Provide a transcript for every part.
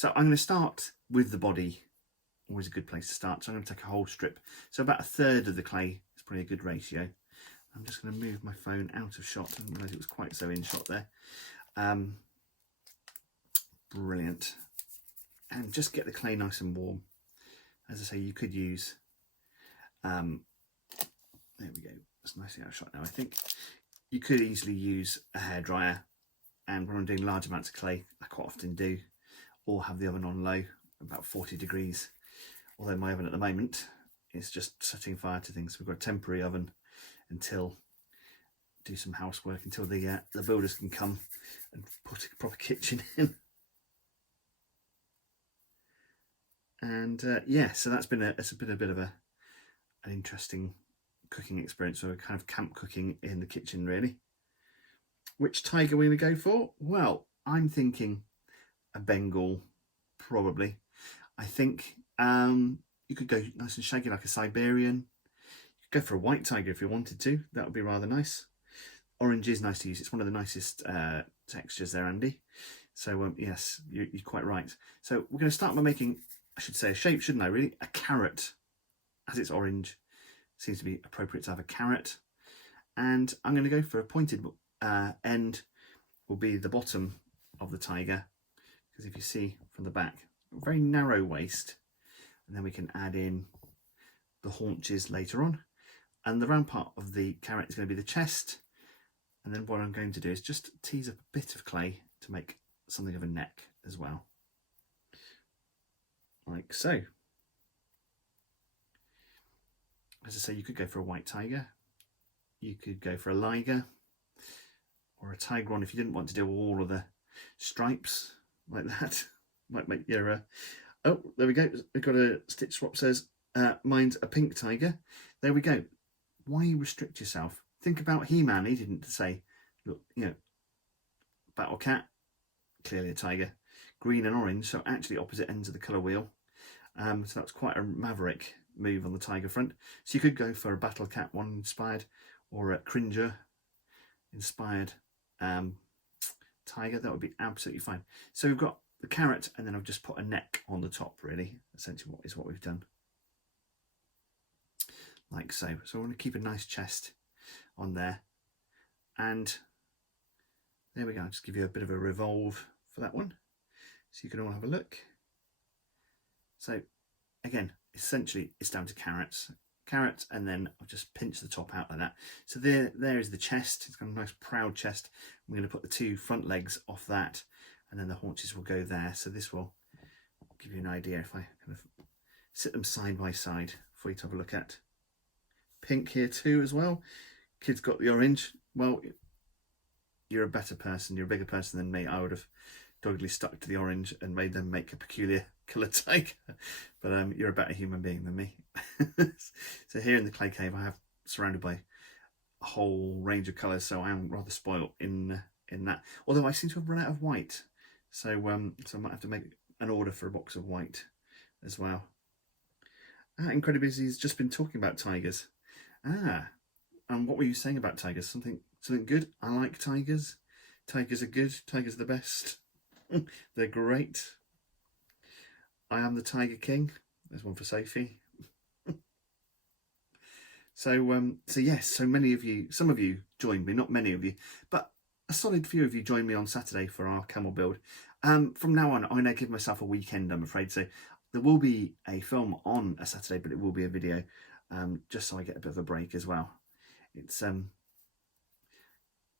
So I'm going to start with the body. Always a good place to start. So I'm going to take a whole strip. So about 1/3 of the clay is probably a good ratio. I'm just going to move my phone out of shot. I didn't realise it was quite so in shot there. Brilliant. And just get the clay nice and warm. As I say, you could use, there we go, it's nicely out of shot now. I think you could easily use a hairdryer, and when I'm doing large amounts of clay, I quite often do, or have the oven on low, about 40 degrees. Although my oven at the moment is just setting fire to things. We've got a temporary oven until, do some housework until the builders can come and put a proper kitchen in. And yeah, so it's been a bit of an interesting cooking experience, so kind of camp cooking in the kitchen really. Which tiger we're going to go for? Well, I'm thinking a Bengal, probably. I think you could go nice and shaggy like a Siberian. You could go for a white tiger if you wanted to. That would be rather nice. Orange is nice to use. It's one of the nicest textures there, Andy. So yes, you're quite right. So we're going to start by making, I should say a shape, shouldn't I really? A carrot, as it's orange. Seems to be appropriate to have a carrot. And I'm going to go for a pointed end, will be the bottom of the tiger. Because if you see from the back, a very narrow waist. And then we can add in the haunches later on. And the round part of the carrot is going to be the chest. And then what I'm going to do is just tease up a bit of clay to make something of a neck as well. Like so. As I say, you could go for a white tiger. You could go for a liger or a tiger if you didn't want to do all of the stripes like that. Might make your... oh, there we go. We've got a stitch swap says, mine's a pink tiger. There we go. Why restrict yourself? Think about He-Man. He didn't say, look, you know, battle cat, clearly a tiger. Green and orange, so actually opposite ends of the colour wheel. So that's quite a maverick move on the tiger front. So you could go for a battle cat one inspired, or a Cringer inspired tiger. That would be absolutely fine. So we've got the carrot, and then I've just put a neck on the top, really. Essentially what we've done. Like so. So I want to keep a nice chest on there. And there we go. I'll just give you a bit of a revolve for that one, so you can all have a look. So again, essentially it's down to carrots, and then I'll just pinch the top out like that. So there is the chest. It's got a nice proud chest. I'm going to put the 2 front legs off that, and then the haunches will go there. So this will give you an idea if I kind of sit them side by side for you to have a look at. Pink here too as well. Kids got the orange. Well, you're a better person, you're a bigger person than me. I would have doggedly stuck to the orange and made them make a peculiar colour tiger. But you're a better human being than me. So here in the clay cave, I have surrounded by a whole range of colours, so I am rather spoilt in that. Although I seem to have run out of white, so so I might have to make an order for a box of white as well. Incredibly, he's just been talking about tigers. And what were you saying about tigers? Something good? I like tigers. Tigers are good. Tigers are the best. They're great. I am the Tiger King. There's one for Sophie. So yes, so many of you, some of you joined me, not many of you, but a solid few of you joined me on Saturday for our camel build. From now on, I'm going to give myself a weekend, I'm afraid. So there will be a film on a Saturday, but it will be a video, just so I get a bit of a break as well. It's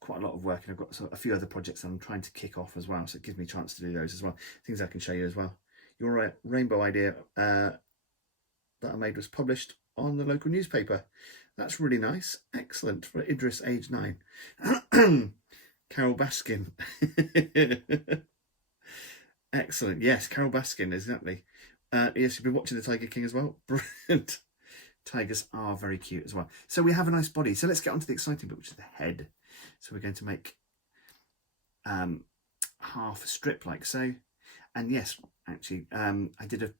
quite a lot of work, and I've got a few other projects that I'm trying to kick off as well, so it gives me a chance to do those as well. Things I can show you as well. Your rainbow idea that I made was published on the local newspaper. That's really nice. Excellent. For Idris, age 9. Carol Baskin. Excellent. Yes, Carol Baskin, exactly. Yes, you've been watching the Tiger King as well. Brilliant. Tigers are very cute as well. So we have a nice body. So let's get on to the exciting bit, which is the head. So we're going to make half a strip like so. And yes, actually, I did a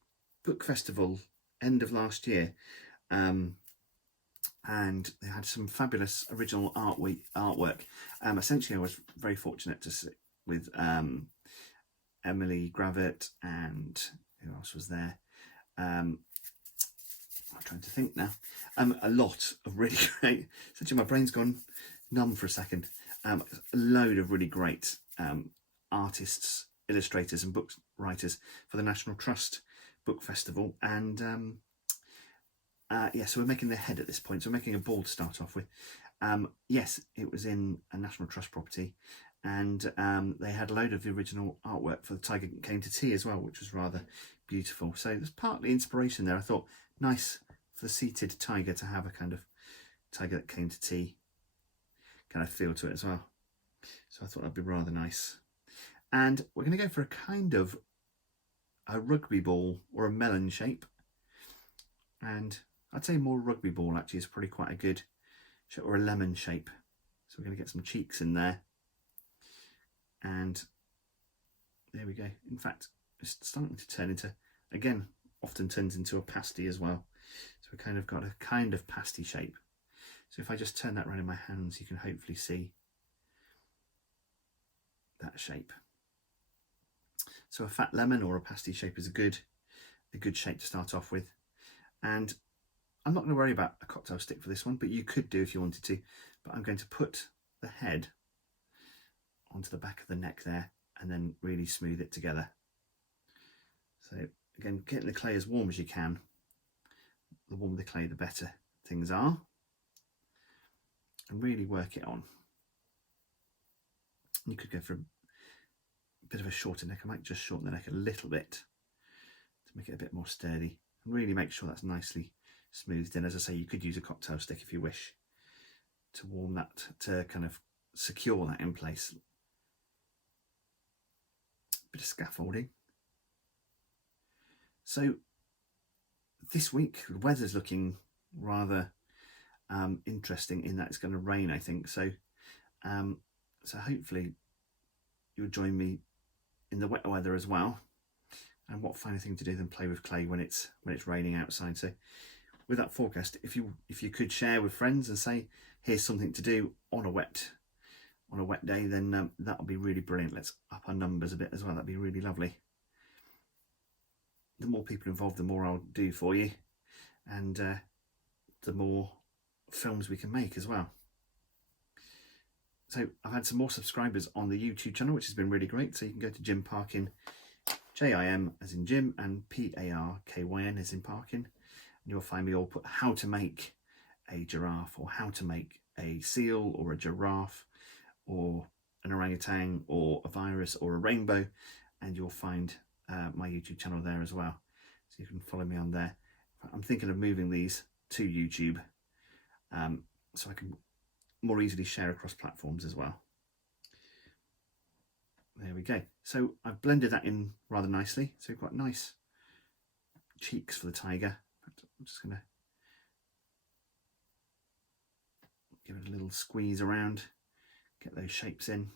book festival end of last year, and they had some fabulous original artwork. Essentially, I was very fortunate to sit with Emily Gravett, and who else was there? I'm trying to think now. A lot of really great. Actually, my brain's gone numb for a second. A load of really great artists, illustrators, and book writers for the National Trust Book Festival. And yeah, so we're making the head at this point. So we're making a ball to start off with. Yes, it was in a National Trust property, and they had a load of the original artwork for the Tiger That Came to Tea as well, which was rather beautiful. So there's partly inspiration there. I thought nice for the seated tiger to have a kind of Tiger That Came to Tea kind of feel to it as well. So I thought that'd be rather nice. And we're going to go for a kind of a rugby ball or a melon shape. And I'd say more rugby ball actually is probably quite a good shape, or a lemon shape. So we're going to get some cheeks in there. And there we go. In fact, it's starting to turn into, again, often turns into a pasty as well. So we kind of got a kind of pasty shape. So if I just turn that around in my hands, you can hopefully see that shape. So a fat lemon or a pasty shape is a good shape to start off with. And I'm not going to worry about a cocktail stick for this one, but you could do if you wanted to. But I'm going to put the head onto the back of the neck there and then really smooth it together. So again, getting the clay as warm as you can. The warmer the clay, the better things are. And really work it on. You could go for a bit of a shorter neck. I might just shorten the neck a little bit to make it a bit more sturdy. And really make sure that's nicely smoothed in. As I say, you could use a cocktail stick if you wish to warm that, to kind of secure that in place. Bit of scaffolding. So this week the weather's looking rather interesting in that it's going to rain, I think. So so hopefully you'll join me in the wet weather as well. And what finer thing to do than play with clay when it's raining outside. So with that forecast, if you could share with friends and say, here's something to do on a wet day, then that would be really brilliant. Let's up our numbers a bit as well. That'd be really lovely. The more people involved, the more I'll do for you, and the more films we can make as well. So I've had some more subscribers on the YouTube channel, which has been really great. So you can go to Jim Parkyn, Jim as in Jim, and Parkyn as in Parkin, and you'll find me all put how to make a giraffe, or how to make a seal, or a giraffe, or an orangutan, or a virus, or a rainbow, and you'll find my YouTube channel there as well. So you can follow me on there. I'm thinking of moving these to YouTube so I can more easily share across platforms as well. There we go. So I've blended that in rather nicely. So we've got nice cheeks for the tiger. I'm just going to give it a little squeeze around, get those shapes in.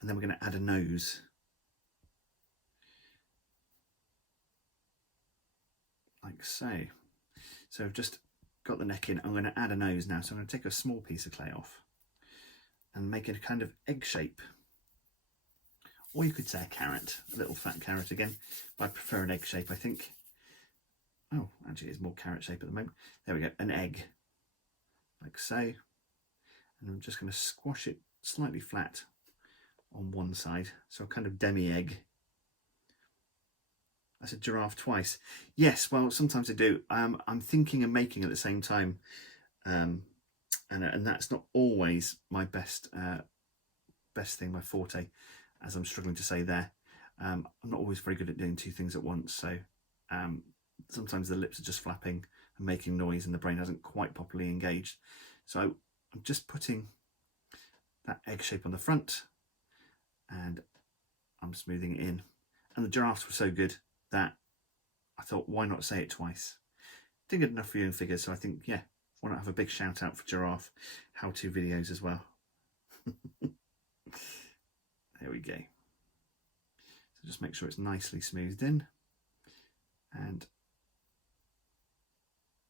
And then we're going to add a nose. Like so. So I've just got the neck in. I'm going to add a nose now. So I'm going to take a small piece of clay off and make it a kind of egg shape. Or you could say a carrot, a little fat carrot again. But I prefer an egg shape, I think. Oh, actually it's more carrot shape at the moment. There we go, an egg. Like so. And I'm just going to squash it slightly flat on one side. So a kind of demi-egg. I said giraffe twice. Yes, well, sometimes I do. I'm thinking and making at the same time. And that's not always my best thing, my forte, as I'm struggling to say there. I'm not always very good at doing two things at once. So sometimes the lips are just flapping and making noise and the brain hasn't quite properly engaged. So I'm just putting that egg shape on the front and I'm smoothing it in. And the giraffes were so good that I thought, why not say it twice? Didn't get enough viewing figures, so I think, yeah, why not have a big shout out for giraffe how-to videos as well. There we go. So just make sure it's nicely smoothed in. And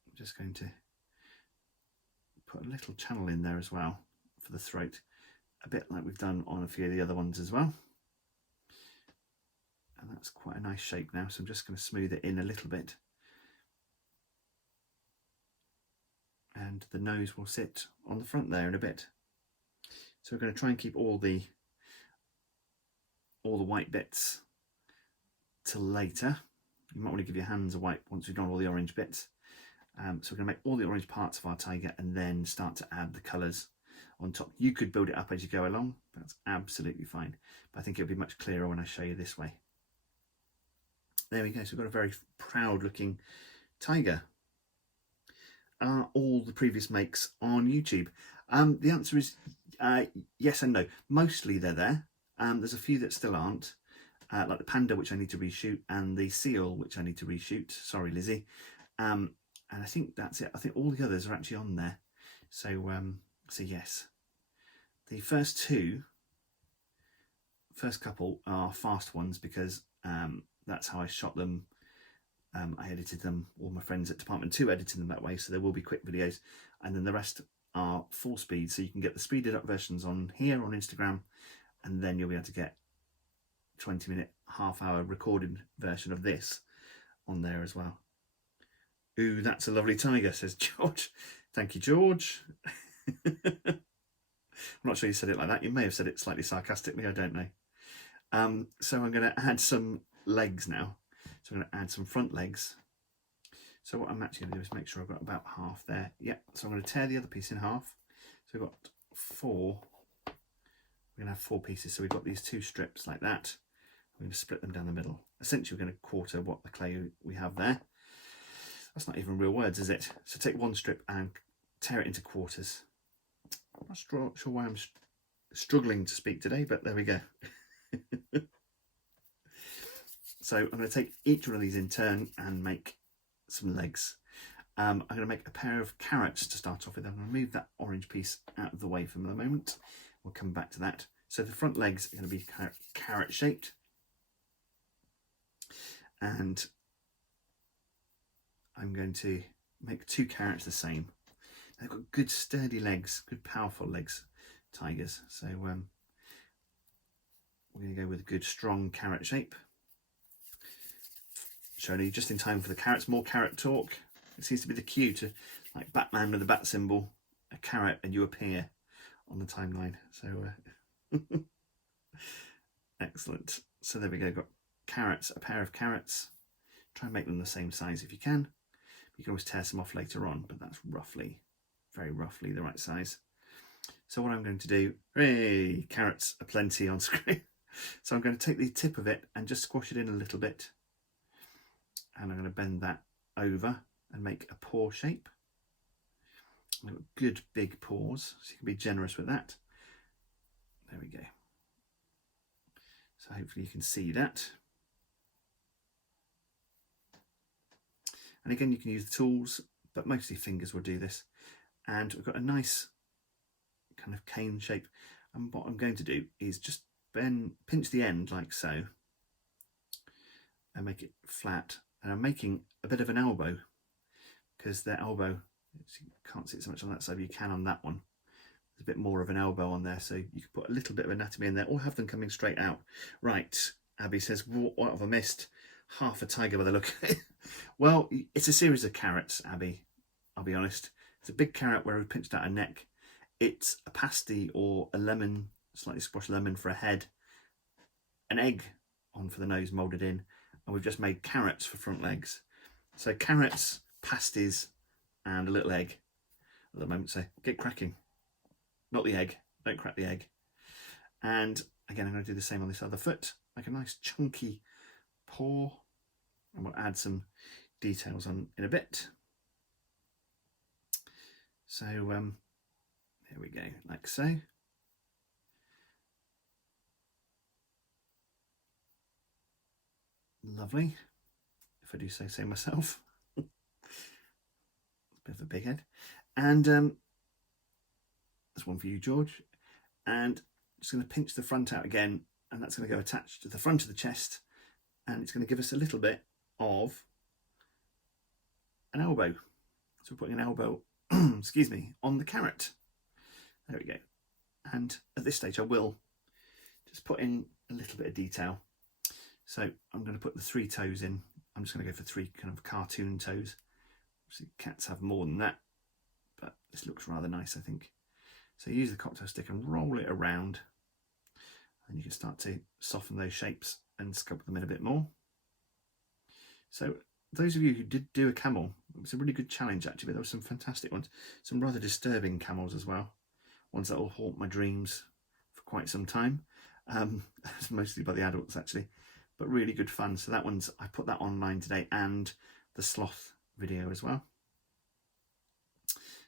I'm just going to put a little channel in there as well for the throat, a bit like we've done on a few of the other ones as well. That's quite a nice shape now, so I'm just going to smooth it in a little bit. And the nose will sit on the front there in a bit. So we're going to try and keep all the white bits till later. You might want to give your hands a wipe once we've done all the orange bits. So we're going to make all the orange parts of our tiger and then start to add the colours on top. You could build it up as you go along, but that's absolutely fine. But I think it'll be much clearer when I show you this way. There we go, so we've got a very proud looking tiger. Are all the previous makes on YouTube? The answer is yes and no. Mostly they're there. There's a few that still aren't, like the panda, which I need to reshoot, and the seal, which I need to reshoot. Sorry, Lizzie. And I think that's it. I think all the others are actually on there. So, so yes. The first couple are fast ones because that's how I shot them. I edited them. All my friends at Department 2 edited them that way, so there will be quick videos. And then the rest are full speed, so you can get the speeded up versions on here on Instagram, and then you'll be able to get 20-minute, half-hour recorded version of this on there as well. Ooh, that's a lovely tiger, says George. Thank you, George. I'm not sure you said it like that. You may have said it slightly sarcastically, I don't know. So I'm going to add some legs now. So I'm going to add some front legs. So what I'm actually going to do is make sure I've got about half there. Yep, so I'm going to tear the other piece in half. So we've got 4. We're going to have 4 pieces. So we've got these 2 strips like that. We're going to split them down the middle. Essentially, we're going to quarter what the clay we have there. That's not even real words, is it? So take 1 strip and tear it into quarters. I'm not sure why I'm struggling to speak today, but there we go. So I'm going to take each one of these in turn and make some legs. I'm going to make a pair of carrots to start off with. I'm going to move that orange piece out of the way for the moment. We'll come back to that. So the front legs are going to be carrot shaped. And I'm going to make 2 carrots the same. They've got good sturdy legs, good powerful legs, tigers. So we're going to go with a good strong carrot shape. Showing you just in time for the carrots, more carrot talk. It seems to be the cue to, like Batman with the bat symbol, a carrot and you appear on the timeline. So excellent. So there we go, got carrots, a pair of carrots. Try and make them the same size if you can. You can always tear some off later on, but that's roughly, very roughly the right size. So what I'm going to do, hey, carrots are plenty on screen. So I'm going to take the tip of it and just squash it in a little bit. And I'm going to bend that over and make a paw shape. I've got good big paws, so you can be generous with that. There we go. So hopefully you can see that. And again, you can use the tools, but mostly fingers will do this. And we've got a nice kind of cane shape. And what I'm going to do is just pinch the end like so and make it flat. And I'm making a bit of an elbow because their elbow, you can't see it so much on that side, but you can on that one. There's a bit more of an elbow on there, so you can put a little bit of anatomy in there or have them coming straight out. Right, Abby says, what have I missed? Half a tiger by the look of it. Well, it's a series of carrots, Abby, I'll be honest. It's a big carrot where we've pinched out a neck. It's a pasty or a lemon, slightly squashed lemon for a head. An egg on for the nose moulded in. And we've just made carrots for front legs. So carrots, pasties, and a little egg at the moment. So get cracking. Not the egg. Don't crack the egg. And again, I'm going to do the same on this other foot. Make a nice chunky paw. And we'll add some details on in a bit. So there we go, like so. Lovely, if I do say so myself. A bit of a big head. And there's one for you, George. And I'm just going to pinch the front out again, and that's going to go attached to the front of the chest, and it's going to give us a little bit of an elbow. So we're putting an elbow, excuse me, on the carrot. There we go. And at this stage I will just put in a little bit of detail. So I'm going to put the 3 toes in. I'm just going to go for 3 kind of cartoon toes. Obviously cats have more than that, but this looks rather nice, I think. So use the cocktail stick and roll it around, and you can start to soften those shapes and sculpt them in a bit more. So those of you who did do a camel, it was a really good challenge actually, but there were some fantastic ones, some rather disturbing camels as well, ones that will haunt my dreams for quite some time. Mostly by the adults actually, but really good fun. So that one's, I put that online today, and the sloth video as well.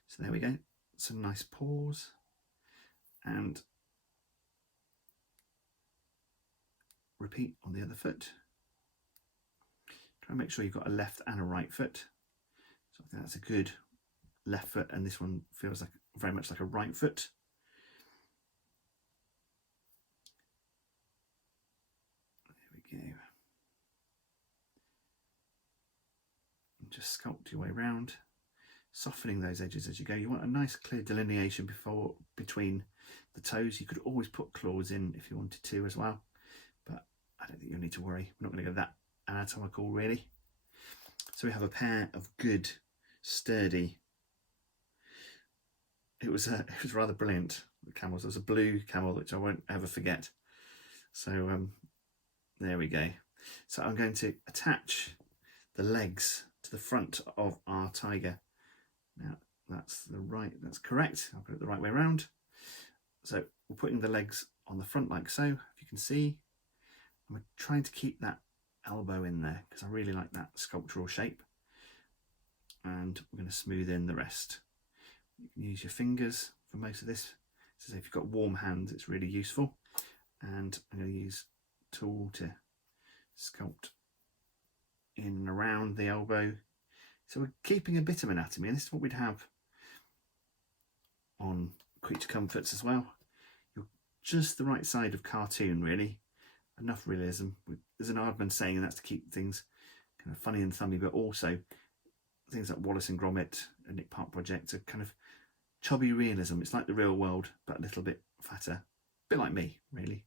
So there we go, some nice paws, and repeat on the other foot. Try and make sure you've got a left and a right foot. So I think that's a good left foot, and this one feels like very much like a right foot. There we go. And just sculpt your way around, softening those edges as you go. You want a nice clear delineation between the toes. You could always put claws in if you wanted to as well, but I don't think you'll need to worry. We're not going to go that anatomical really. So we have a pair of good, sturdy, it was rather brilliant, the camels. There was a blue camel which I won't ever forget. So there we go. So I'm going to attach the legs to the front of our tiger. Now that's correct. I'll put it the right way around. So we're putting the legs on the front like so, if you can see. I'm trying to keep that elbow in there because I really like that sculptural shape, and we're going to smooth in the rest. You can use your fingers for most of this. So if you've got warm hands, it's really useful. And I'm going to use a tool to sculpt in and around the elbow. So we're keeping a bit of anatomy, and this is what we'd have on Creature Comforts as well. You're just the right side of cartoon really. Enough realism. There's an Aardman saying, and that's to keep things kind of funny and thummy, but also things like Wallace and Gromit and Nick Park Project are kind of chubby realism. It's like the real world, but a little bit fatter. A bit like me, really.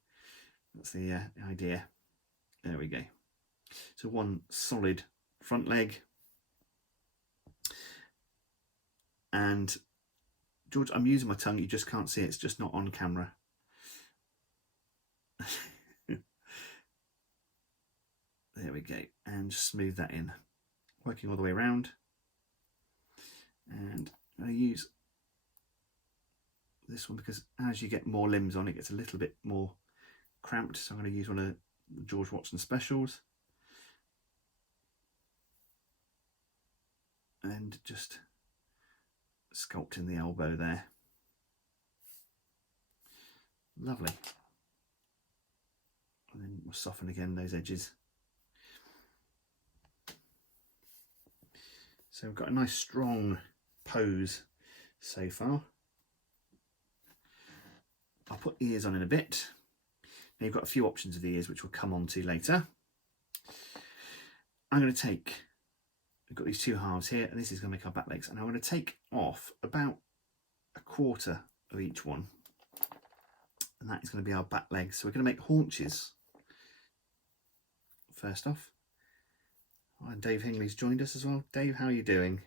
That's the idea. There we go. So one solid front leg. And George, I'm using my tongue. You just can't see it. It's just not on camera. There we go, and just smooth that in, working all the way around. And I'm going to use this one because as you get more limbs on, it gets a little bit more cramped. So I'm going to use one of the George Watson specials, and just sculpting the elbow there. Lovely. And then we'll soften again those edges. So we've got a nice strong pose so far. I'll put ears on in a bit. Now you've got a few options of the ears which we'll come on to later. I'm going to take, we've got these 2 halves here, and this is going to make our back legs, and I'm going to take off about a quarter of each one, and that is going to be our back legs. So we're going to make haunches first off. And Dave Hingley's joined us as well. Dave, how are you doing?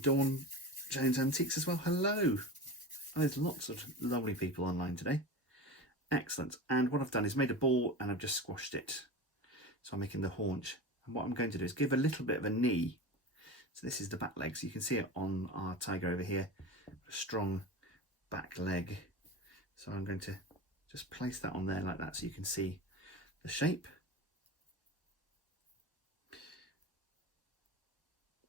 Dawn Jones Antiques as well. Hello. Oh, there's lots of lovely people online today. Excellent. And what I've done is made a ball and I've just squashed it. So I'm making the haunch. And what I'm going to do is give a little bit of a knee. So this is the back leg. So you can see it on our tiger over here. A strong back leg. So I'm going to just place that on there like that so you can see the shape.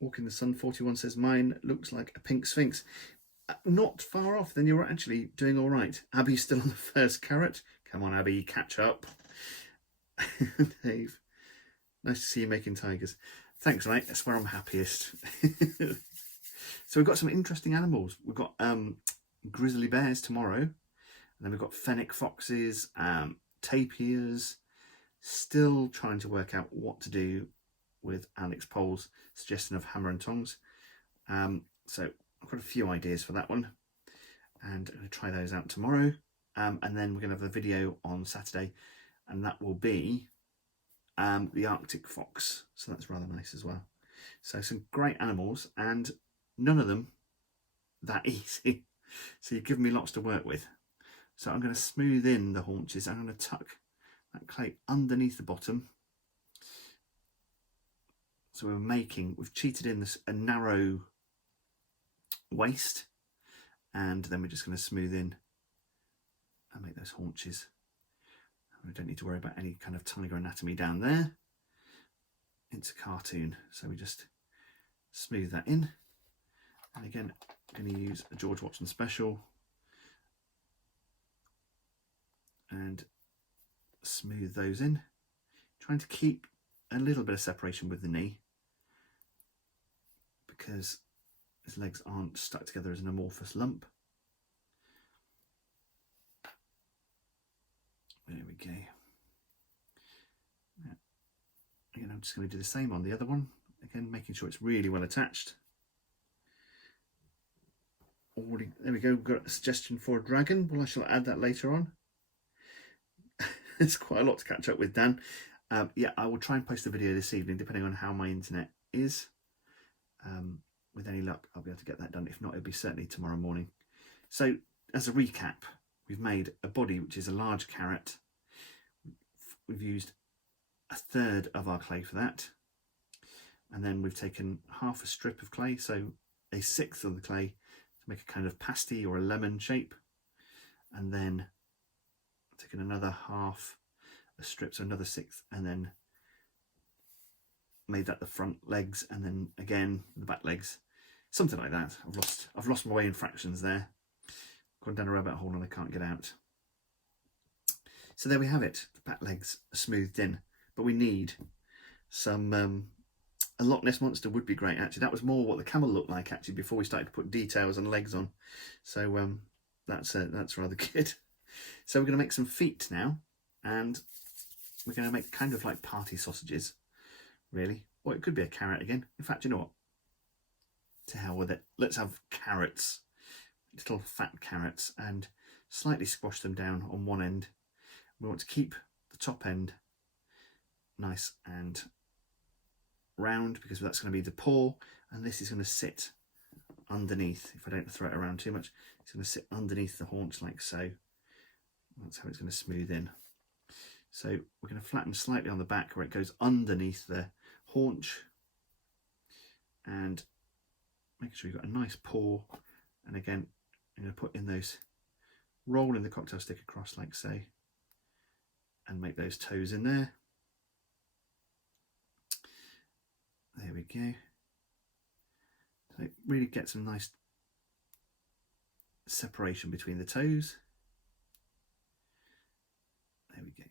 Walk in the Sun 41 says, mine looks like a pink sphinx. Not far off, then you're actually doing all right. Abby's still on the first carrot. Come on, Abby, catch up. Dave, nice to see you making tigers. Thanks, mate. That's where I'm happiest. So we've got some interesting animals. We've got grizzly bears tomorrow. And then we've got fennec foxes, tapirs. Still trying to work out what to do with Alex Pole's suggestion of hammer and tongs. So I've got a few ideas for that one, and I'm going to try those out tomorrow. And then we're going to have a video on Saturday and that will be the Arctic fox. So that's rather nice as well. So some great animals, and none of them that easy. So you've given me lots to work with. So I'm going to smooth in the haunches. I'm going to tuck that clay underneath the bottom. So we've cheated in a narrow waist, and then we're just going to smooth in and make those haunches. We don't need to worry about any kind of tiger anatomy down there. It's a cartoon, so we just smooth that in. And again, I'm going to use a George Watson special and smooth those in, trying to keep a little bit of separation with the knee because his legs aren't stuck together as an amorphous lump. There we go. Yeah. Again, I'm just going to do the same on the other one. Again, making sure it's really well attached. Already, there we go. We've got a suggestion for a dragon. Well, I shall add that later on. There's quite a lot to catch up with, Dan. Yeah, I will try and post a video this evening, depending on how my internet is. With any luck, I'll be able to get that done. If not, it'll be certainly tomorrow morning. So, as a recap, we've made a body which is a large carrot. We've used 1/3 of our clay for that. And then we've taken half a strip of clay, so 1/6 of the clay to make a kind of pasty or a lemon shape. And then taken another half a strip, so another 1/6, and then made that the front legs, and then again the back legs, something like that. I've lost my way in fractions there. Gone down a rabbit hole and I can't get out. So there we have it. The back legs are smoothed in, but we need some. A Loch Ness monster would be great actually. That was more what the camel looked like actually before we started to put details and legs on. So that's rather good. So we're going to make some feet now, and we're going to make kind of like party sausages, really. Or it could be a carrot again. In fact, you know what? To hell with it. Let's have carrots, little fat carrots, and slightly squash them down on one end. We want to keep the top end nice and round because that's going to be the paw, and this is going to sit underneath. If I don't throw it around too much, it's going to sit underneath the haunch like so. That's how it's going to smooth in. So we're going to flatten slightly on the back where it goes underneath the haunch, and making sure you've got a nice paw. And again, I'm going to put in those, rolling the cocktail stick across like so, and make those toes in there. There we go. So really get some nice separation between the toes. There we go.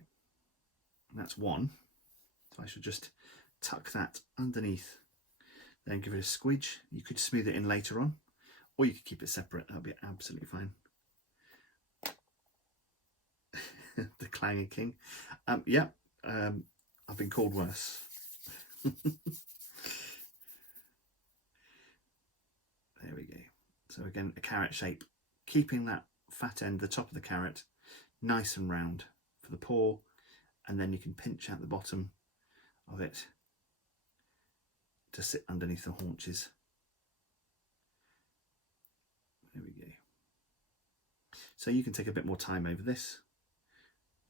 And that's one. So I should just tuck that underneath, then give it a squidge. You could smooth it in later on, or you could keep it separate. That'll be absolutely fine. The clanging king. Yeah, I've been called worse. There we go. So again, a carrot shape, keeping that fat end, the top of the carrot, nice and round for the paw, and then you can pinch out the bottom of it to sit underneath the haunches. There we go. So you can take a bit more time over this.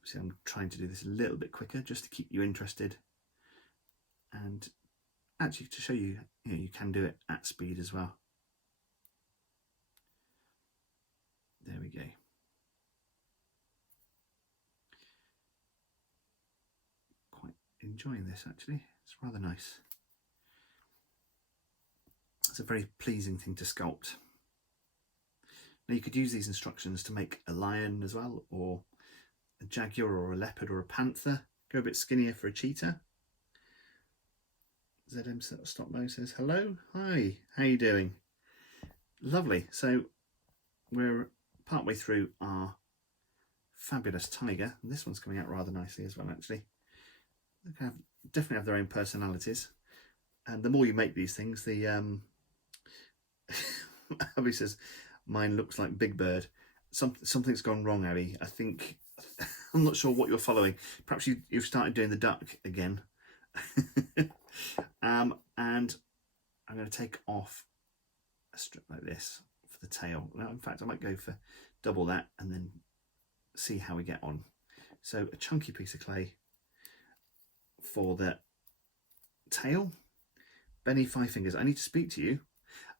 See, I'm trying to do this a little bit quicker just to keep you interested, and actually to show you, you can do it at speed as well. There we go. Quite enjoying this actually. It's rather nice. It's a very pleasing thing to sculpt. Now you could use these instructions to make a lion as well, or a jaguar, or a leopard, or a panther. Go a bit skinnier for a cheetah. ZM Stop Mo says hello. Hi, how you doing? Lovely. So we're partway through our fabulous tiger, and this one's coming out rather nicely as well actually. They definitely have their own personalities, and the more you make these things, the Abby says mine looks like Big Bird. Something's gone wrong, Abby. I think I'm not sure what you're following. Perhaps you've started doing the duck again. And I'm going to take off a strip like this for the tail. Now, in fact, I might go for double that and then see how we get on. So a chunky piece of clay for the tail. Benny Five Fingers, I need to speak to you.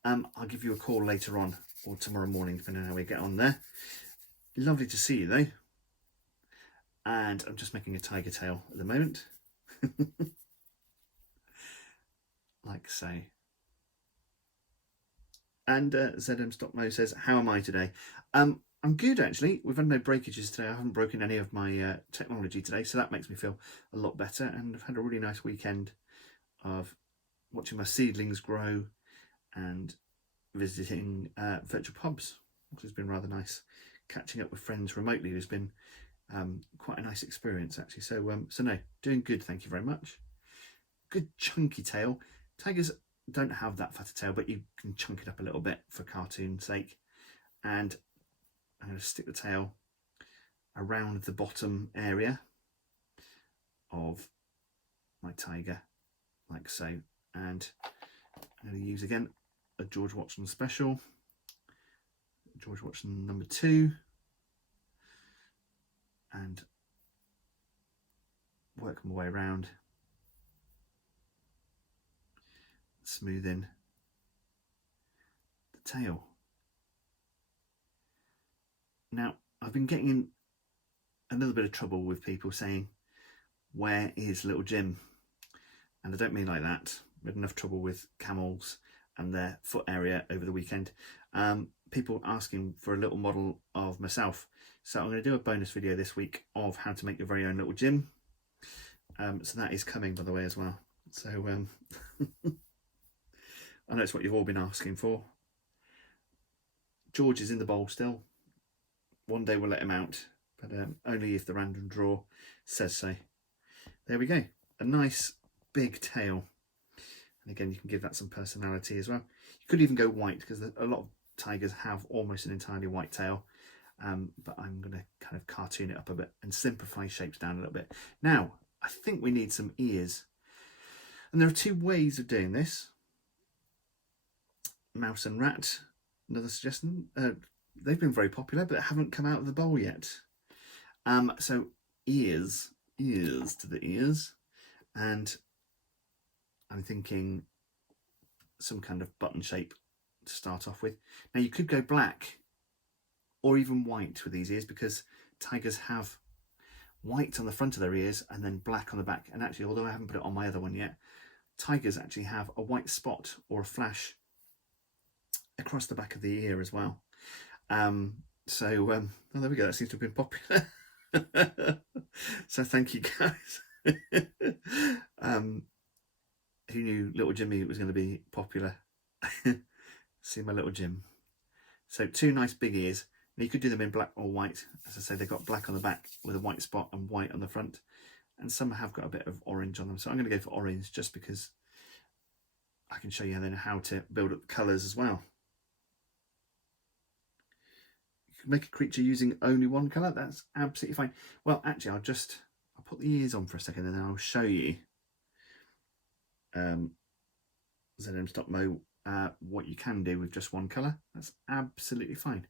I'll give you a call later on or tomorrow morning, depending on how we get on there. Lovely to see you though. And I'm just making a tiger tail at the moment. Like so. And ZM Stop Mo says, how am I today? I'm good actually. We've had no breakages today. I haven't broken any of my technology today, so that makes me feel a lot better. And I've had a really nice weekend of watching my seedlings grow and visiting virtual pubs, which has been rather nice. Catching up with friends remotely has been quite a nice experience actually. So so no, doing good, thank you very much. Good chunky tail. Tigers don't have that fat a tail, but you can chunk it up a little bit for cartoon's sake. And I'm going to stick the tail around the bottom area of my tiger, like so. And I'm going to use again a George Watson special, George Watson number 2, and work my way around, smoothing the tail. Now, I've been getting in a little bit of trouble with people saying, where is little Jim? And I don't mean like that. We had enough trouble with camels and their foot area over the weekend. People asking for a little model of myself. So I'm going to do a bonus video this week of how to make your very own little Jim. So that is coming, by the way, as well. So I know it's what you've all been asking for. George is in the bowl still. One day we'll let him out, but only if the random draw says so. There we go. A nice big tail. And again, you can give that some personality as well. You could even go white, because a lot of tigers have almost an entirely white tail. But I'm going to kind of cartoon it up a bit and simplify shapes down a little bit. Now, I think we need some ears. And there are 2 ways of doing this. Mouse and rat, another suggestion. They've been very popular, but haven't come out of the bowl yet. So ears to the ears. And I'm thinking some kind of button shape to start off with. Now you could go black or even white with these ears, because tigers have white on the front of their ears and then black on the back. And actually, although I haven't put it on my other one yet, tigers actually have a white spot or a flash across the back of the ear as well. Oh, there we go. That seems to have been popular. So thank you guys. Who knew little Jimmy was going to be popular? See my little Jim. So 2 nice big ears. Now you could do them in black or white. As I say, they've got black on the back with a white spot and white on the front. And some have got a bit of orange on them. So I'm going to go for orange, just because I can show you then how to build up the colours as well. You can make a creature using only one colour. That's absolutely fine. Well, actually, I'll put the ears on for a second and then I'll show you ZM Stop Mo what you can do with just one colour. That's absolutely fine.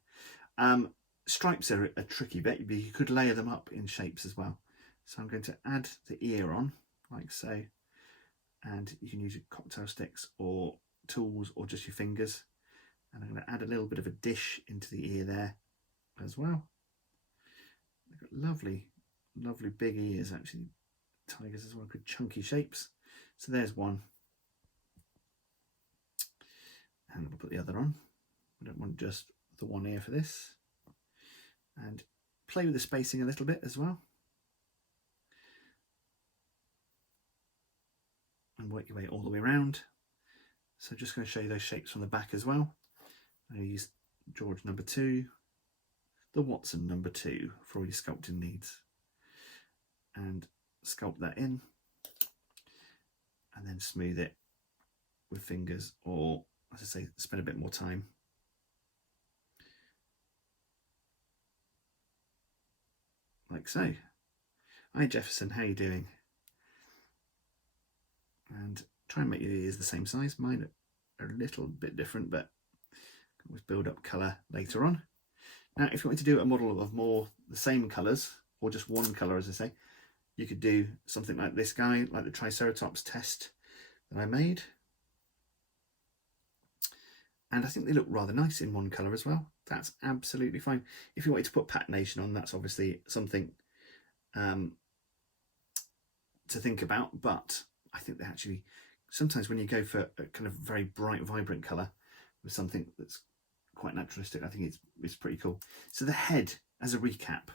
Stripes are a tricky bit, but you could layer them up in shapes as well. So I'm going to add the ear on, like so, and you can use your cocktail sticks or tools or just your fingers. And I'm going to add a little bit of a dish into the ear there as well. They've got lovely, lovely big ears actually. Tigers as well, good chunky shapes. So there's one. And I'll put the other on. I don't want just the one ear for this. And play with the spacing a little bit as well. And work your way all the way around. So just going to show you those shapes from the back as well. I use George number 2, the Watson number 2 for all your sculpting needs. And sculpt that in. And then smooth it with fingers, or as I say, spend a bit more time. like so. Hi Jefferson, how you doing? And try and make your ears the same size. Mine are a little bit different, but can always build up colour later on. Now, if you want to do a model of more the same colours, or just one colour, as I say, you could do something like this guy, like the Triceratops test that I made. And I think they look rather nice in one colour as well. That's absolutely fine. If you wanted to put patination on, that's obviously something to think about, but I think they actually, sometimes when you go for a kind of very bright, vibrant colour with something that's quite naturalistic, I think it's pretty cool. So the head, as a recap,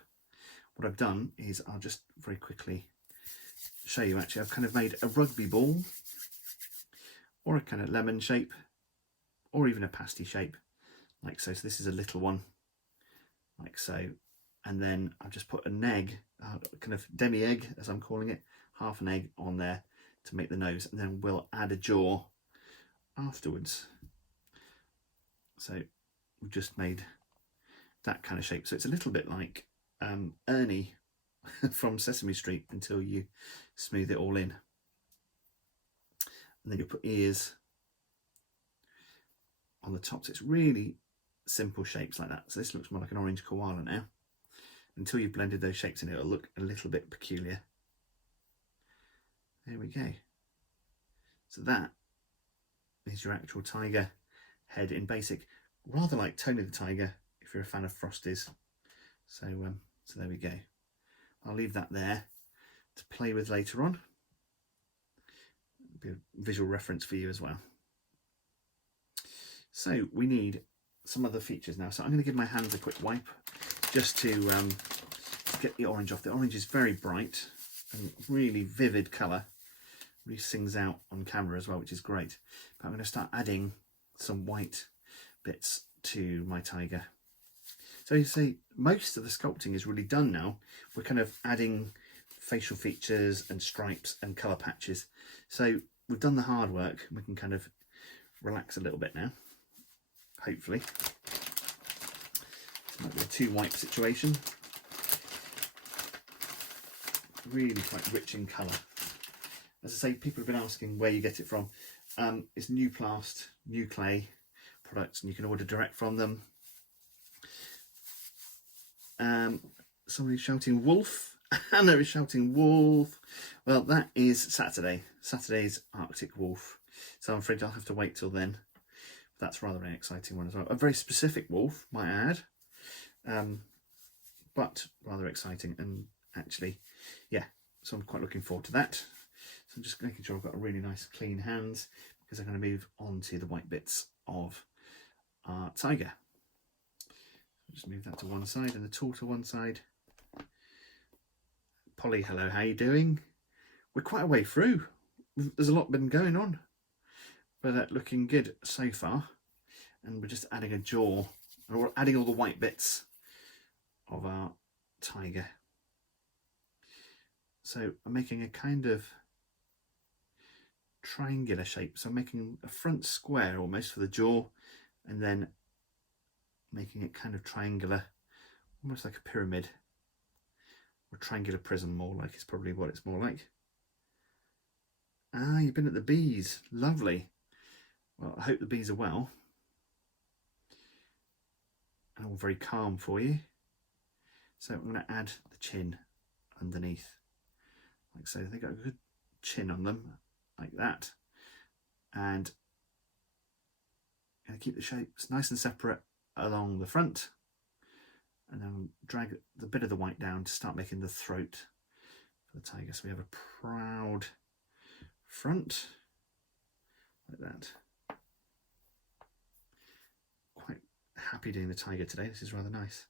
what I've done is, I'll just very quickly show you. Actually, I've kind of made a rugby ball, or a kind of lemon shape, or even a pasty shape, like so. So this is a little one, like so. And then I've just put an egg, kind of demi-egg, as I'm calling it, half an egg on there to make the nose, and then we'll add a jaw afterwards. So we've just made that kind of shape. So it's a little bit like Ernie from Sesame Street until you smooth it all in. And then you put ears on the top. So it's really simple shapes like that. So this looks more like an orange koala now. Until you've blended those shapes in, it'll look a little bit peculiar. There we go. So that is your actual tiger head in basic, rather like Tony the Tiger if you're a fan of Frosties. So so there we go. I'll leave that there to play with later on. It'll be a visual reference for you as well. So we need some other features now. So I'm going to give my hands a quick wipe just to get the orange off. The orange is very bright and really vivid colour. Really sings out on camera as well, which is great. But I'm going to start adding some white bits to my tiger. So you see, most of the sculpting is really done now. We're kind of adding facial features and stripes and colour patches. So we've done the hard work. We can kind of relax a little bit now, hopefully. This might be a too white situation. Really quite rich in colour. As I say, people have been asking where you get it from. It's New Plast, New Clay products, and you can order direct from them. Somebody's shouting wolf. Anna is shouting wolf. Well, that is Saturday. Saturday's Arctic wolf. So I'm afraid I'll have to wait till then. That's rather an exciting one as well. A very specific wolf, might I add. But rather exciting, and actually, yeah, so I'm quite looking forward to that. So I'm just making sure I've got a really nice clean hands, because I'm going to move on to the white bits of our tiger. Just move that to one side and the tool to one side. Polly, hello, how you doing? We're quite a way through. There's a lot been going on, but looking good so far. And we're just adding a jaw, and we're adding all the white bits of our tiger. So I'm making a kind of triangular shape. So I'm making a front square almost for the jaw, and then making it kind of triangular, almost like a pyramid, or triangular prism, more like, is probably what it's more like. Ah, you've been at the bees, lovely. Well, I hope the bees are well and all very calm for you. So I'm going to add the chin underneath, like so. They've got a good chin on them, like that, and I'm going to keep the shapes nice and separate along the front, and then drag the bit of the white down to start making the throat for the tiger. So we have a proud front, like that. Quite happy doing the tiger today. This is rather nice.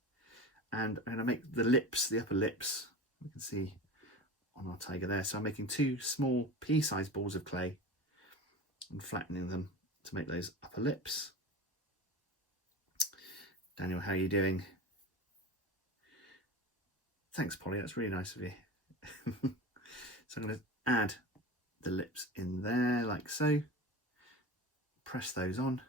And I'm going to make the lips, the upper lips, we can see on our tiger there. So I'm making two small pea-sized balls of clay and flattening them to make those upper lips. Daniel, how are you doing? Thanks, Polly, that's really nice of you. So I'm going to add the lips in there, like so. Press those on.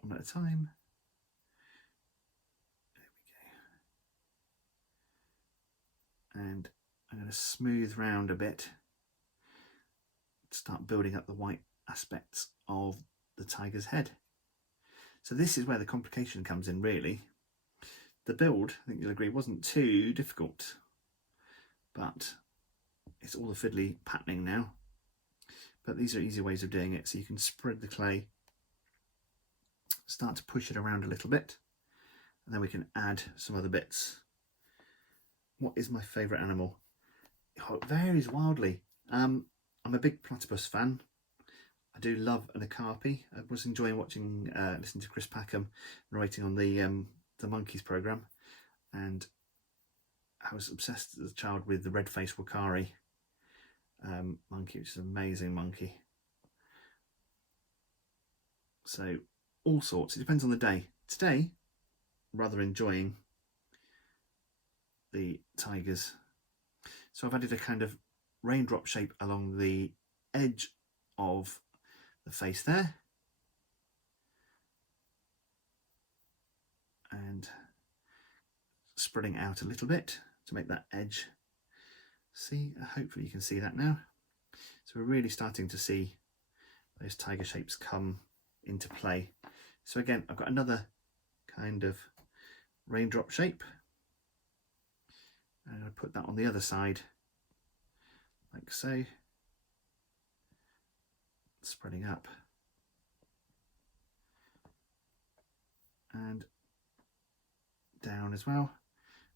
One at a time. I'm going to smooth round a bit, start building up the white aspects of the tiger's head. So this is where the complication comes in, really. The build, I think you'll agree, wasn't too difficult, but it's all the fiddly patterning now. But these are easy ways of doing it. So you can spread the clay, start to push it around a little bit, and then we can add some other bits. What is my favourite animal? Oh, it varies wildly. I'm a big platypus fan. I do love an okapi. I was enjoying watching, listening to Chris Packham narrating on the Monkeys programme, and I was obsessed as a child with the red-faced wakari monkey, which is an amazing monkey. So all sorts. It depends on the day. Today, rather enjoying the tigers. So I've added a kind of raindrop shape along the edge of the face there, and spreading out a little bit to make that edge. See, hopefully you can see that now. So we're really starting to see those tiger shapes come into play. So again, I've got another kind of raindrop shape, and I'll put that on the other side like so, spreading up and down as well.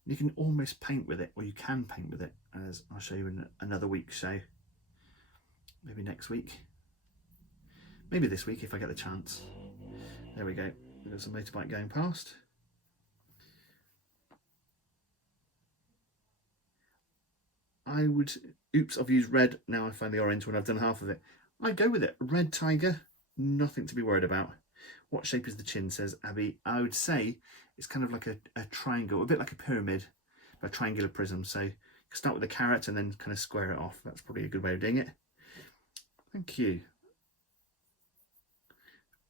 You can almost paint with it, or you can paint with it, as I'll show you in another week's show. Maybe next week, maybe this week if I get the chance. There we go, we've got some motorbike going past. I would, oops, I've used red, now I find the orange when I've done half of it. I'd go with it, red tiger, nothing to be worried about. What shape is the chin, says Abby? I would say it's kind of like a triangle, a bit like a pyramid, a triangular prism. So you can start with a carrot and then kind of square it off. That's probably a good way of doing it. Thank you.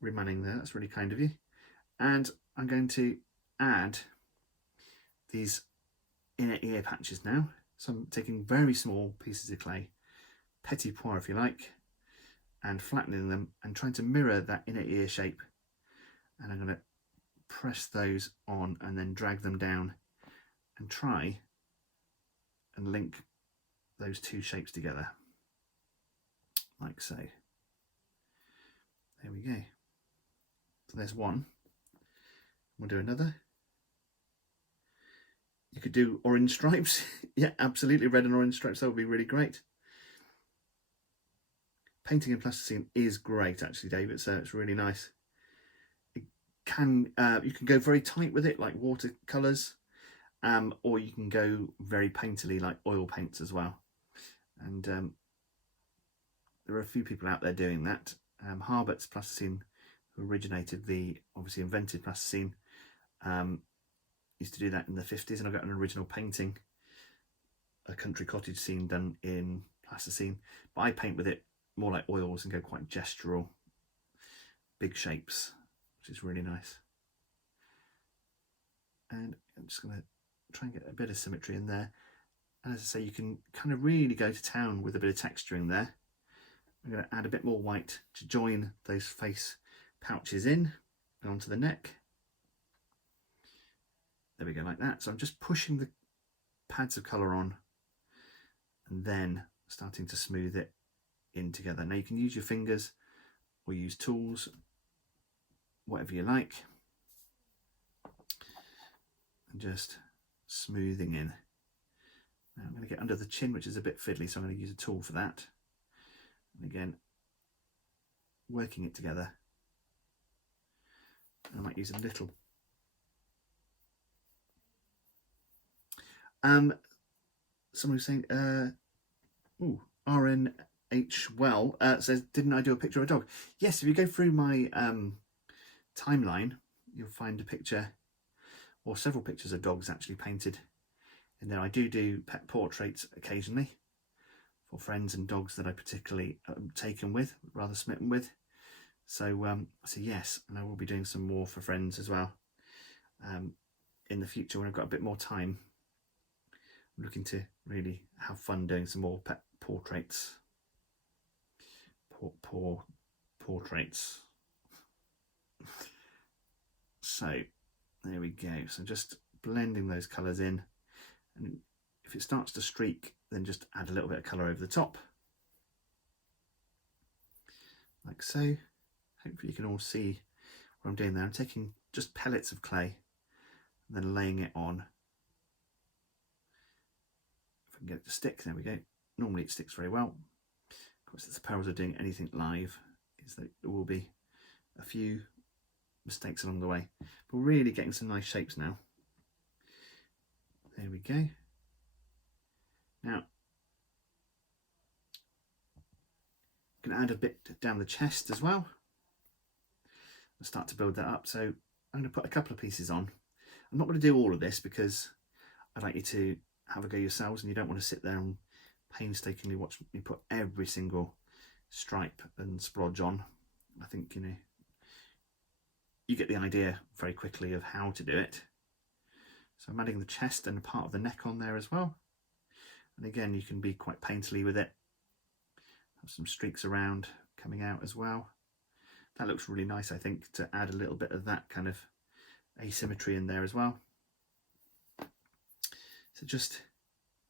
Remanning there, that's really kind of you. And I'm going to add these inner ear patches now. So I'm taking very small pieces of clay, petit pois if you like, and flattening them and trying to mirror that inner ear shape. And I'm going to press those on and then drag them down and try and link those two shapes together, like so. There we go. So there's one. We'll do another. You could do orange stripes. Yeah, absolutely, red and orange stripes, that would be really great. Painting in plasticine is great, actually, David, so it's really nice. It can, you can go very tight with it, like watercolours, or you can go very painterly, like oil paints as well. And there are a few people out there doing that. Harbert's plasticine, who originated obviously invented plasticine, used to do that in the 50s, and I've got an original painting, a country cottage scene done in plasticine, but I paint with it more like oils and go quite gestural, big shapes, which is really nice. And I'm just going to try and get a bit of symmetry in there. And as I say, you can kind of really go to town with a bit of texturing there. I'm going to add a bit more white to join those face pouches in and onto the neck. There we go, like that. So I'm just pushing the pads of colour on and then starting to smooth it in together. Now you can use your fingers or use tools, whatever you like, and just smoothing in. Now I'm going to get under the chin, which is a bit fiddly, so I'm going to use a tool for that. And again, working it together. I might use a little. Someone was saying, RNH Well says, didn't I do a picture of a dog? Yes, if you go through my timeline, you'll find a picture, or several pictures of dogs actually painted in there. I do pet portraits occasionally for friends and dogs that I particularly taken with, rather smitten with. So, yes, and I will be doing some more for friends as well in the future when I've got a bit more time. I'm looking to really have fun doing some more pet portraits. Portraits. So there we go. So just blending those colours in, and if it starts to streak, then just add a little bit of colour over the top, like so. Hopefully you can all see what I'm doing there. I'm taking just pellets of clay and then laying it on. If I can get it to stick, there we go. Normally it sticks very well. Of course, it's the perils of doing anything live, is that there will be a few mistakes along the way. But we're really getting some nice shapes now. There we go. Now, I'm going to add a bit down the chest as well. I'll start to build that up. So I'm going to put a couple of pieces on. I'm not going to do all of this because I'd like you to have a go yourselves, and you don't want to sit there and painstakingly watch me put every single stripe and splodge on. I think, you know, you get the idea very quickly of how to do it. So I'm adding the chest and a part of the neck on there as well. And again, you can be quite painterly with it. Have some streaks around coming out as well. That looks really nice, I think, to add a little bit of that kind of asymmetry in there as well. So just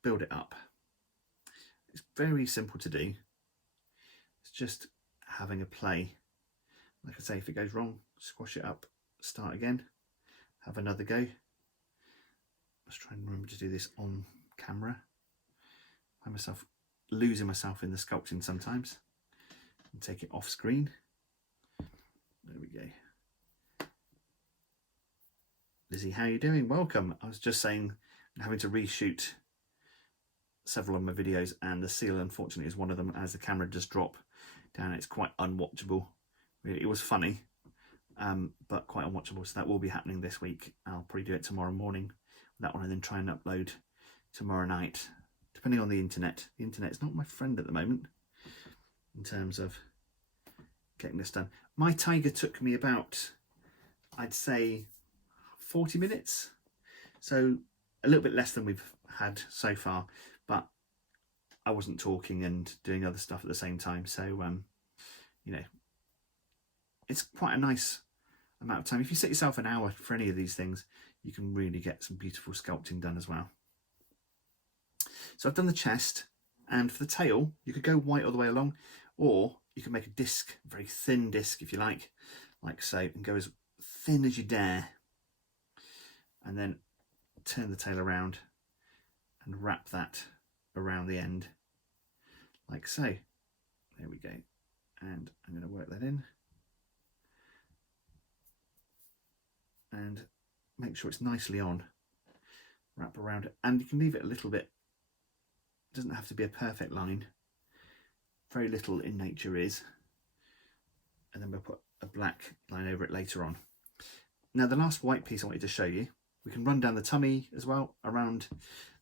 build it up. It's very simple to do. It's just having a play. Like I say, if it goes wrong, squash it up, start again, have another go. Let's try and remember to do this on camera. I find myself losing myself in the sculpting sometimes, and take it off screen. There we go. Lizzie, how are you doing? Welcome. I was just saying, I'm having to reshoot several of my videos, and the seal unfortunately is one of them, as the camera does drop down. It's quite unwatchable. It was funny, but quite unwatchable. So that will be happening this week. I'll probably do it tomorrow morning, that one, and then try and upload tomorrow night, depending on the internet. The internet is not my friend at the moment in terms of getting this done. My tiger took me about, I'd say, 40 minutes. So a little bit less than we've had so far, but I wasn't talking and doing other stuff at the same time. So, you know, it's quite a nice amount of time. If you set yourself an hour for any of these things, you can really get some beautiful sculpting done as well. So I've done the chest, and for the tail, you could go white all the way along, or you can make a disc, a very thin disc if you like so, and go as thin as you dare, and then turn the tail around and wrap that around the end like so. There we go. And I'm going to work that in and make sure it's nicely on. Wrap around it, and you can leave it a little bit. It doesn't have to be a perfect line. Very little in nature is. And then we'll put a black line over it later on. Now the last white piece I wanted to show you, we can run down the tummy as well, around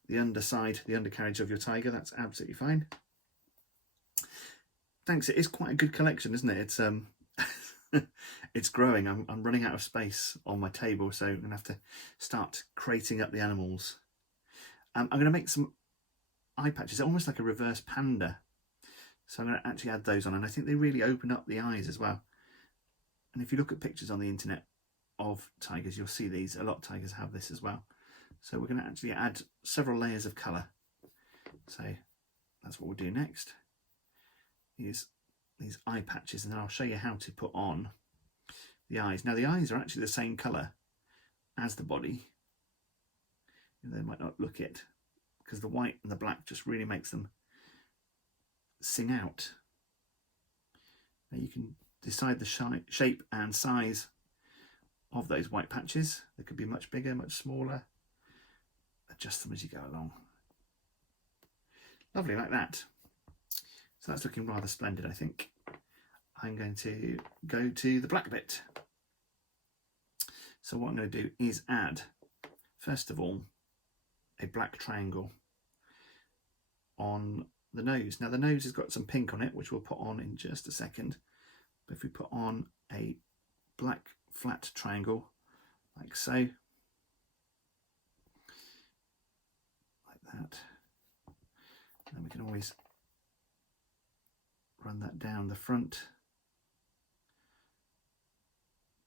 the underside, the undercarriage of your tiger. That's absolutely fine. Thanks, it is quite a good collection, isn't it? It's it's growing. I'm running out of space on my table, so I'm gonna have to start crating up the animals. I'm gonna make some eye patches, almost like a reverse panda. So I'm going to actually add those on, and I think they really open up the eyes as well. And if you look at pictures on the internet of tigers, you'll see these. A lot of tigers have this as well. So we're going to actually add several layers of colour. So that's what we'll do next, is these eye patches, and then I'll show you how to put on the eyes. Now the eyes are actually the same colour as the body. They might not look it, because the white and the black just really makes them sing out. Now you can decide the shape and size of those white patches. They could be much bigger, much smaller. Adjust them as you go along. Lovely, like that. So that's looking rather splendid, I think. I'm going to go to the black bit. So what I'm going to do is add, first of all, a black triangle on the nose. Now the nose has got some pink on it, which we'll put on in just a second. But if we put on a black flat triangle like so, like like that. And we can always run that down the front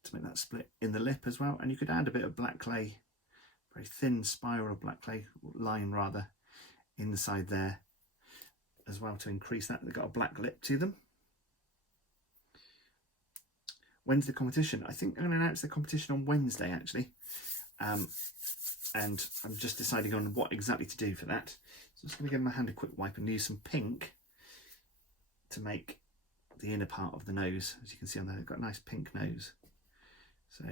to make that split in the lip as well. And you could add a bit of black clay, very thin spiral black clay line rather, inside there as well to increase that. They've got a black lip to them. When's the competition? I think I'm going to announce the competition on Wednesday actually. And I'm just deciding on what exactly to do for that. So I'm just going to give my hand a quick wipe and use some pink to make the inner part of the nose. As you can see on there, they've got a nice pink nose. So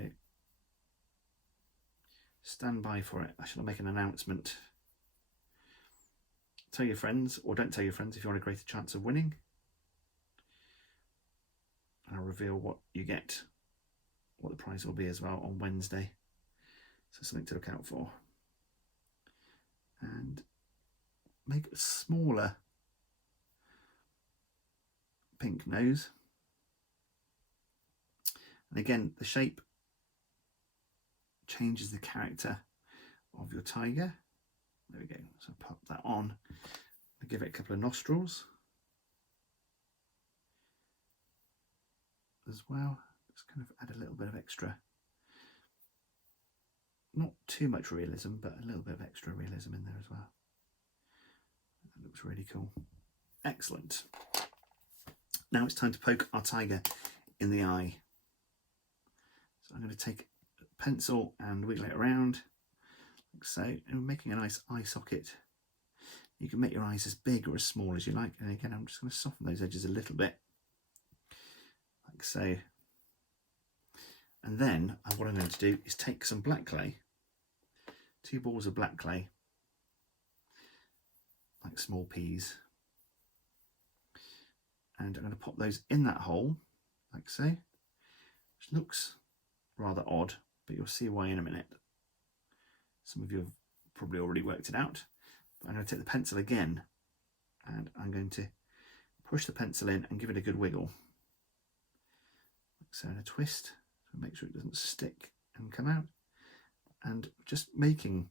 stand by for it. I shall make an announcement. Tell your friends, or don't tell your friends if you want a greater chance of winning. And I'll reveal what you get, what the prize will be as well on Wednesday. So something to look out for. And make a smaller pink nose. And again, the shape changes the character of your tiger. There we go. So pop that on. I'll give it a couple of nostrils as well. Just kind of add a little bit of extra, not too much realism, but a little bit of extra realism in there as well. That looks really cool. Excellent. Now it's time to poke our tiger in the eye. So I'm going to take a pencil and wiggle it around like so, and we're making a nice eye socket. You can make your eyes as big or as small as you like, and again I'm just going to soften those edges a little bit like so. And then what I'm going to do is take some black clay, 2 balls of black clay, like small peas, and I'm going to pop those in that hole like so, which looks rather odd, but you'll see why in a minute. Some of you have probably already worked it out. But I'm going to take the pencil again and I'm going to push the pencil in and give it a good wiggle. Like so, and a twist to make sure it doesn't stick and come out. And just making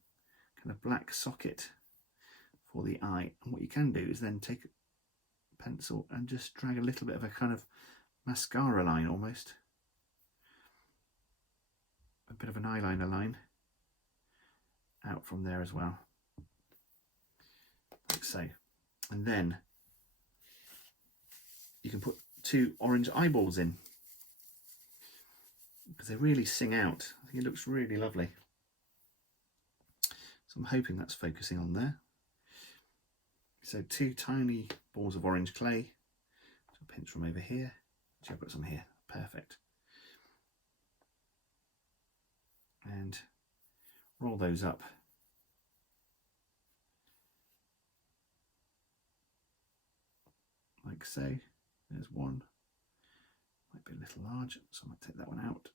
kind of black socket for the eye. And what you can do is then take a pencil and just drag a little bit of a kind of mascara line almost. A bit of an eyeliner line out from there as well. Like so. And then you can put 2 orange eyeballs in because they really sing out. I think it looks really lovely. So I'm hoping that's focusing on there. So 2 tiny balls of orange clay. So I'll pinch from over here. Actually, I've got some here. Perfect. And roll those up. Like so. There's one. Might be a little large, so I might take that one out.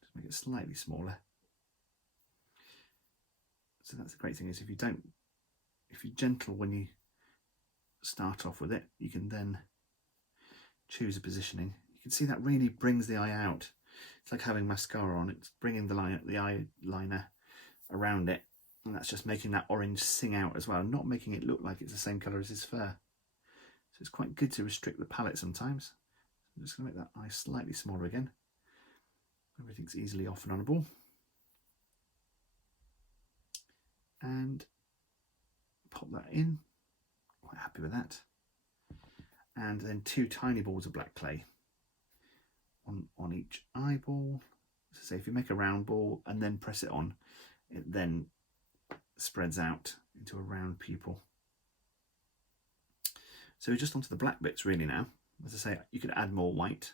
Just make it slightly smaller. So that's the great thing, is if you're gentle when you start off with it, you can then choose a positioning. You can see that really brings the eye out. It's like having mascara on. It's bringing the eyeliner around it, and that's just making that orange sing out as well, not making it look like it's the same colour as his fur. So it's quite good to restrict the palette sometimes. I'm just going to make that eye slightly smaller again. Everything's easily off and onable. And pop that in. Quite happy with that. And then 2 tiny balls of black clay on each eyeball. So say if you make a round ball and then press it on, it then spreads out into a round pupil. So we're just onto the black bits really now. As I say, you could add more white.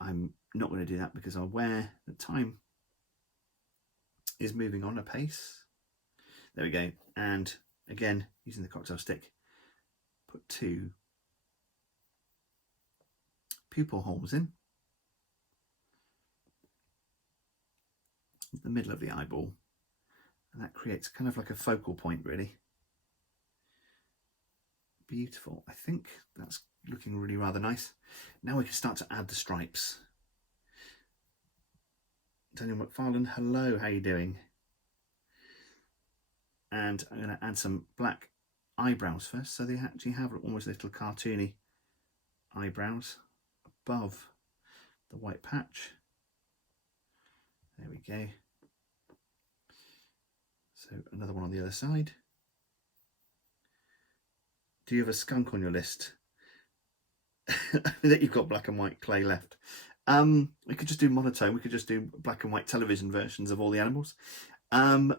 I'm not going to do that because I'm aware that time is moving on apace. There we go. And again, using the cocktail stick, put 2 pupil holes in the middle of the eyeball, and that creates kind of like a focal point really. Beautiful. I think that's looking really rather nice. Now we can start to add the stripes. Daniel McFarlane, hello, how are you doing? And I'm going to add some black eyebrows first, so they actually have almost little cartoony eyebrows above the white patch. There we go. So another one on the other side. Do you have a skunk on your list? That you've got black and white clay left. We could just do monotone. We could just do black and white television versions of all the animals.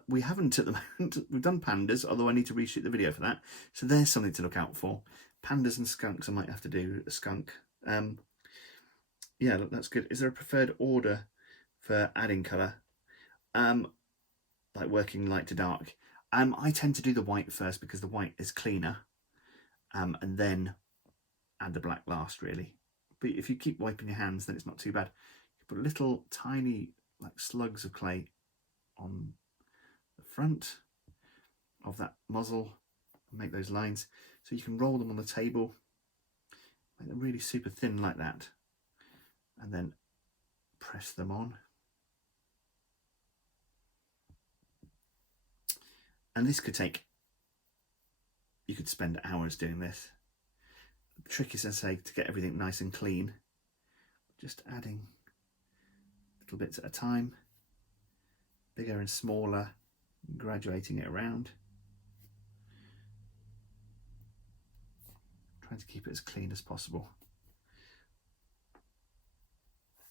We haven't at the moment. We've done pandas, although I need to reshoot the video for that. So there's something to look out for. Pandas and skunks, I might have to do a skunk. Yeah, look, that's good. Is there a preferred order for adding colour? Like working light to dark? I tend to do the white first because the white is cleaner. And then add the black last, really. But if you keep wiping your hands, then it's not too bad. You put little tiny like slugs of clay on the front of that muzzle and make those lines. So you can roll them on the table, make them really super thin like that, and then press them on. And this could take, you could spend hours doing this. The trick is, as I say, to get everything nice and clean. Just adding little bits at a time, bigger and smaller, graduating it around. Trying to keep it as clean as possible.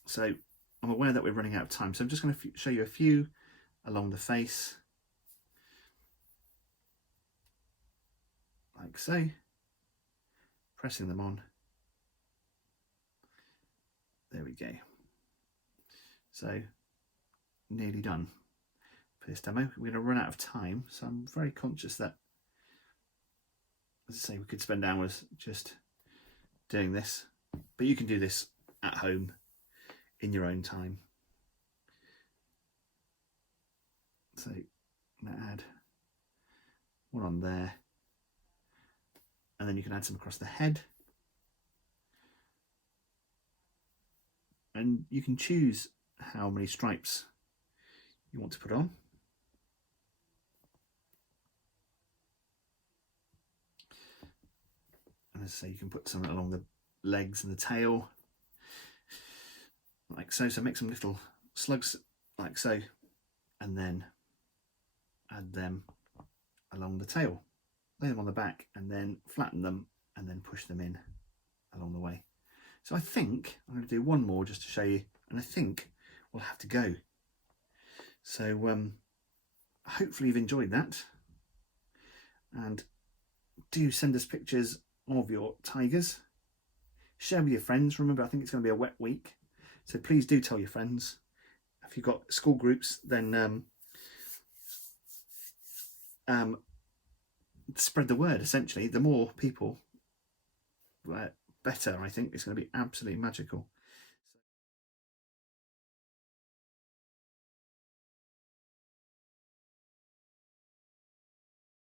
So I'm aware that we're running out of time, so I'm just going to show you a few along the face, like so, pressing them on. There we go. So nearly done for this demo. We're going to run out of time, so I'm very conscious that, as I say, we could spend hours just doing this, but you can do this at home in your own time. So I'm going to add one on there, and then you can add some across the head, and you can choose how many stripes you want to put on. And as I say, you can put some along the legs and the tail, like so. So make some little slugs like so, and then add them along the tail. Lay them on the back and then flatten them and then push them in along the way. So I think I'm going to do one more just to show you, and I think we'll have to go. So hopefully you've enjoyed that, and do send us pictures of your tigers. Share with your friends. Remember, I think it's going to be a wet week, so please do tell your friends. If you've got school groups, then spread the word. Essentially, the more people, better. I think it's going to be absolutely magical.